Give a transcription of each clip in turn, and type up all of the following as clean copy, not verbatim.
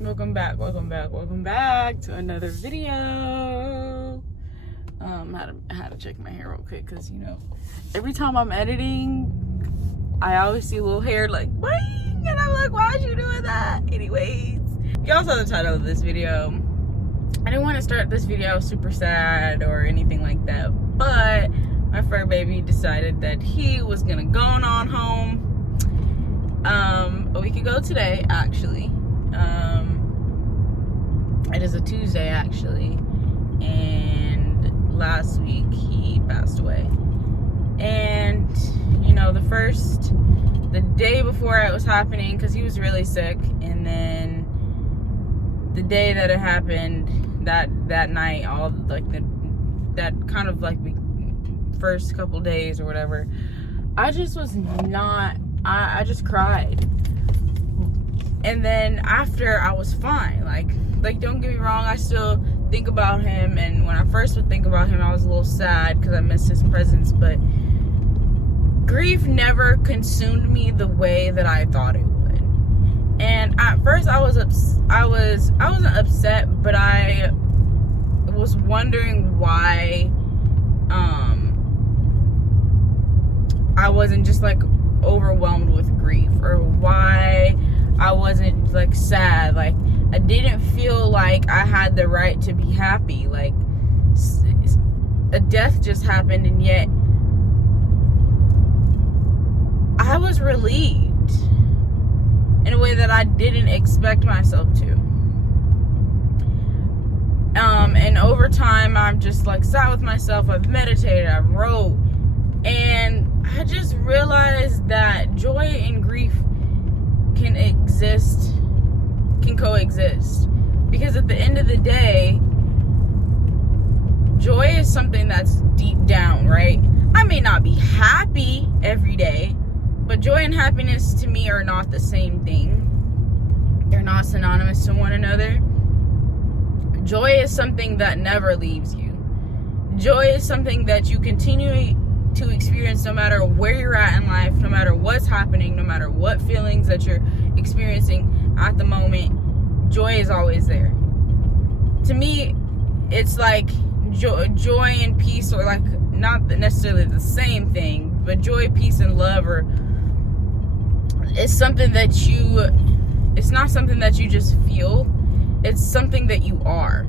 Welcome back to another video. I had to check my hair real quick because every time I'm editing, I always see a little hair like boing, and I'm like, why'd you doing that? Anyways, y'all saw the title of this video. I didn't want to start this video super sad or anything like that, but my fur baby decided that he was gonna go on home a week ago today, actually. It is a Tuesday, actually, and last week he passed away. And the day before it was happening, because he was really sick, and then the day that it happened, that night, all like that kind of like first couple days or whatever, I just was not, I just cried. And then after, I was fine. Like don't get me wrong, I still think about him, and when I first would think about him, I was a little sad because I missed his presence, but grief never consumed me the way that I thought it would. And at first I wasn't upset, but I was wondering why I wasn't just like overwhelmed with grief, or why I wasn't like sad. Like, I didn't feel like I had the right to be happy. Like, a death just happened, and yet I was relieved in a way that I didn't expect myself to. And over time, I've just like sat with myself, I've meditated, I've wrote, and I just realized that joy and grief can coexist. Because at the end of the day, joy is something that's deep down, right? I may not be happy every day, but joy and happiness to me are not the same thing. They're not synonymous to one another. Joy is something that never leaves you. Joy is something that you continue to experience no matter where you're at in life, no matter what's happening, no matter what feelings that you're experiencing at the moment. Joy is always there. To me, it's like joy and peace are like not necessarily the same thing, but joy, peace, and love it's something that it's not something that you just feel, it's something that you are.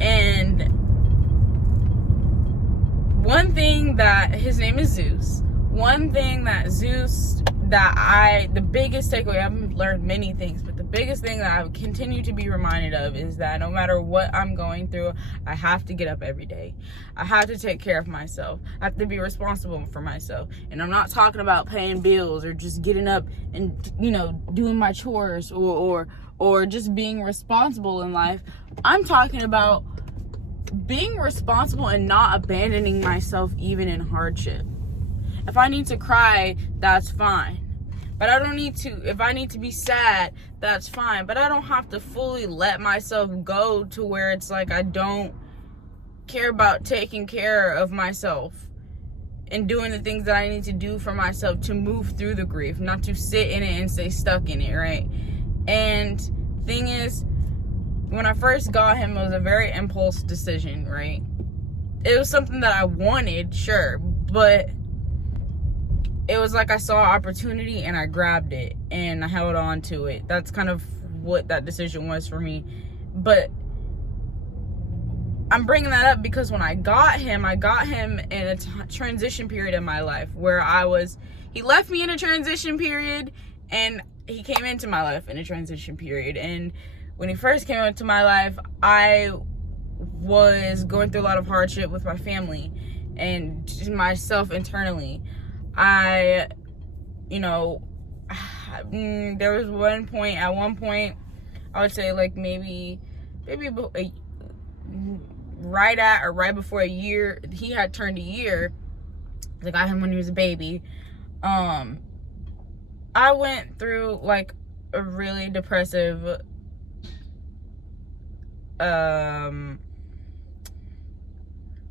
And one thing that, his name is Zeus, the biggest takeaway, I've learned many things, but the biggest thing that I continue to be reminded of is that no matter what I'm going through, I have to get up every day. I have to take care of myself. I have to be responsible for myself. And I'm not talking about paying bills or just getting up and, doing my chores or just being responsible in life. I'm talking about being responsible and not abandoning myself even in hardship. If I need to cry, that's fine. But I don't need to, if I need to be sad, that's fine. But I don't have to fully let myself go to where it's like I don't care about taking care of myself and doing the things that I need to do for myself to move through the grief, not to sit in it and stay stuck in it, right? And thing is, when I first got him, it was a very impulse decision, right? It was something that I wanted, sure, but it was like I saw opportunity and I grabbed it and I held on to it. That's kind of what that decision was for me. But I'm bringing that up because when I got him in a transition period in my life where he left me in a transition period and he came into my life in a transition period. And when he first came into my life, I was going through a lot of hardship with my family and just myself internally. There was one point, I would say like maybe right before a year, he had turned a year. I got him when he was a baby. I went through like a really depressive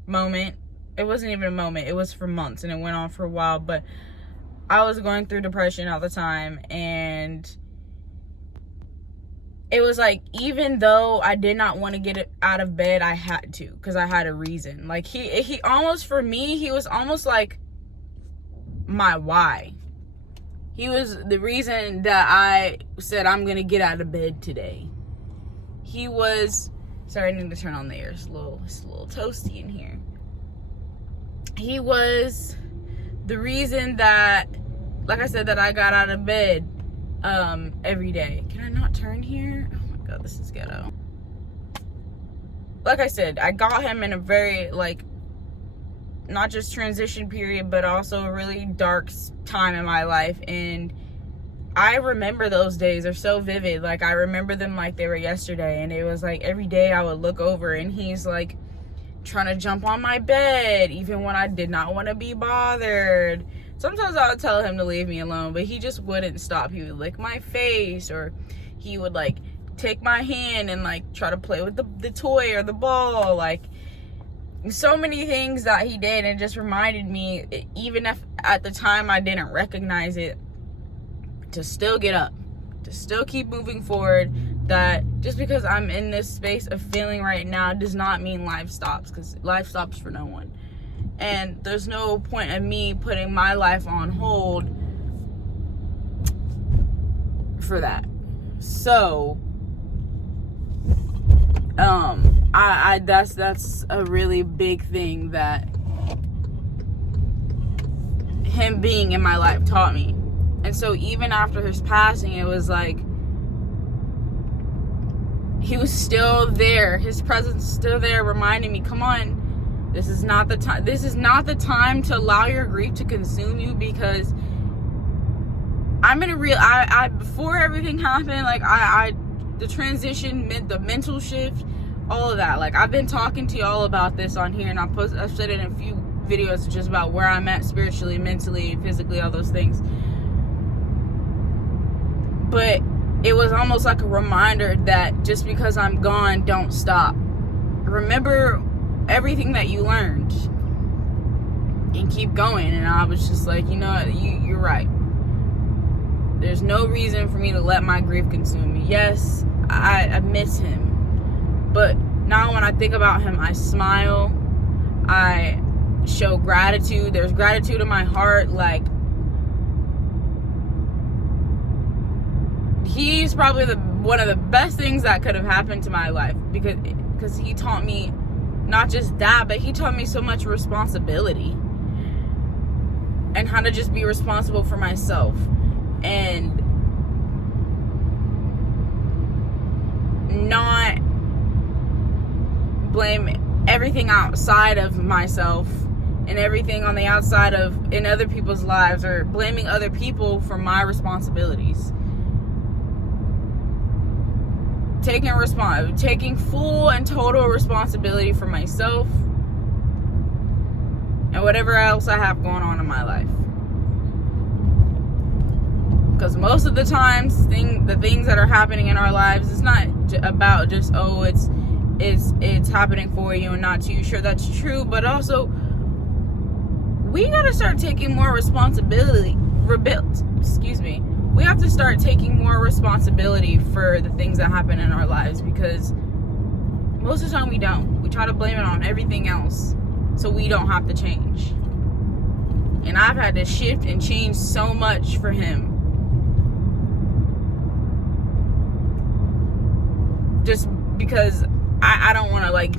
moment. It wasn't even a moment, it was for months, and it went on for a while, but I was going through depression all the time, and it was like, even though I did not want to get it out of bed, I had to, because I had a reason. Like, he almost, for me, he was almost like my why. He was the reason that I said, I'm going to get out of bed today. He was, sorry, I need to turn on the air. It's a little toasty in here. He was the reason that, like I said, that I got out of bed every day. Can I not turn here? Oh my god, this is ghetto. Like I said, I got him in a very, like, not just transition period, but also a really dark time in my life. And I remember those days. They're so vivid. Like, I remember them like they were yesterday. And it was like every day I would look over and he's like trying to jump on my bed, even when I did not want to be bothered. Sometimes I would tell him to leave me alone, but he just wouldn't stop. He would lick my face, or he would like take my hand and like try to play with the toy or the ball. Like, so many things that he did, and just reminded me, even if at the time I didn't recognize it, to still get up, to still keep moving forward. That just because I'm in this space of feeling right now does not mean life stops, because life stops for no one. And there's no point in me putting my life on hold for that. So that's a really big thing that him being in my life taught me. And so even after his passing, it was like he was still there. His presence is still there, reminding me, come on, this is not the time. This is not the time to allow your grief to consume you, because I'm in a real, I before everything happened, like the transition, the mental shift, all of that. Like, I've been talking to y'all about this on here, and I've said it in a few videos just about where I'm at spiritually, mentally, physically, all those things. But it was almost like a reminder that just because I'm gone, don't stop. Remember everything that you learned and keep going. And I was just like, you know what, you're right. There's no reason for me to let my grief consume me. Yes, I miss him, but now when I think about him, I smile, I show gratitude. There's gratitude in my heart. Like, he's probably one of the best things that could have happened to my life, because he taught me not just that, but he taught me so much responsibility and how to just be responsible for myself and not blame everything outside of myself and everything on the outside of in other people's lives, or blaming other people for my responsibilities. Taking full and total responsibility for myself and whatever else I have going on in my life. Because most of the times, the things that are happening in our lives, it's not about just, oh, it's happening for you and not to you. Sure, that's true, but also we gotta start taking more responsibility. We have to start taking more responsibility for the things that happen in our lives, because most of the time we don't. We try to blame it on everything else so we don't have to change. And I've had to shift and change so much for him. Just because I don't want to like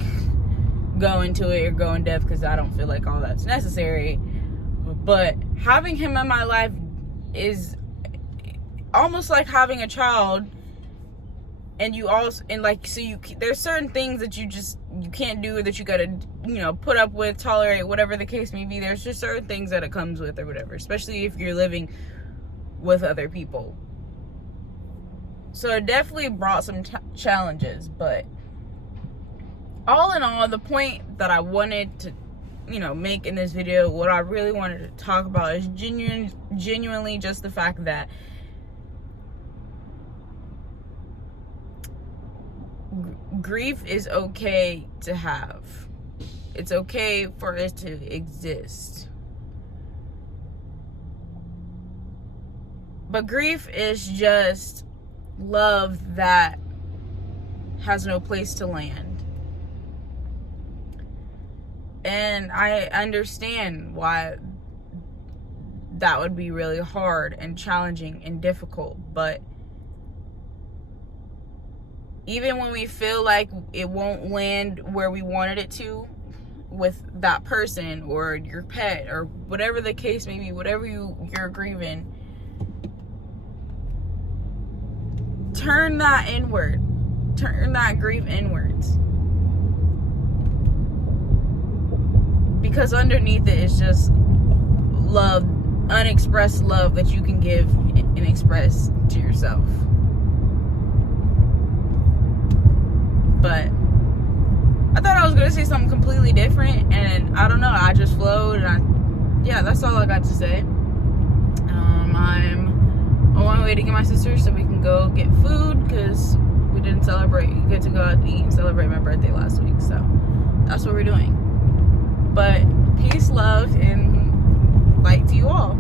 go into it or go in depth, because I don't feel like all that's necessary. But having him in my life is almost like having a child, and you also, and like, so there's certain things that you can't do, that you gotta, put up with, tolerate, whatever the case may be. There's just certain things that it comes with, or whatever, especially if you're living with other people. So it definitely brought some challenges, but all in all, the point that I wanted to make in this video, what I really wanted to talk about, is genuinely just the fact that grief is okay to have. It's okay for it to exist. But grief is just love that has no place to land. And I understand why that would be really hard and challenging and difficult, but even when we feel like it won't land where we wanted it to with that person or your pet or whatever the case may be, whatever you're grieving, turn that inward. Turn that grief inwards. Because underneath it is just love, unexpressed love that you can give and express to yourself. But I thought I was going to say something completely different, and I don't know, I just flowed, and yeah, that's all I got to say. I'm on my way to get my sister so we can go get food, because we didn't get to go out and eat and celebrate my birthday last week, so that's what we're doing. But peace, love, and light to you all.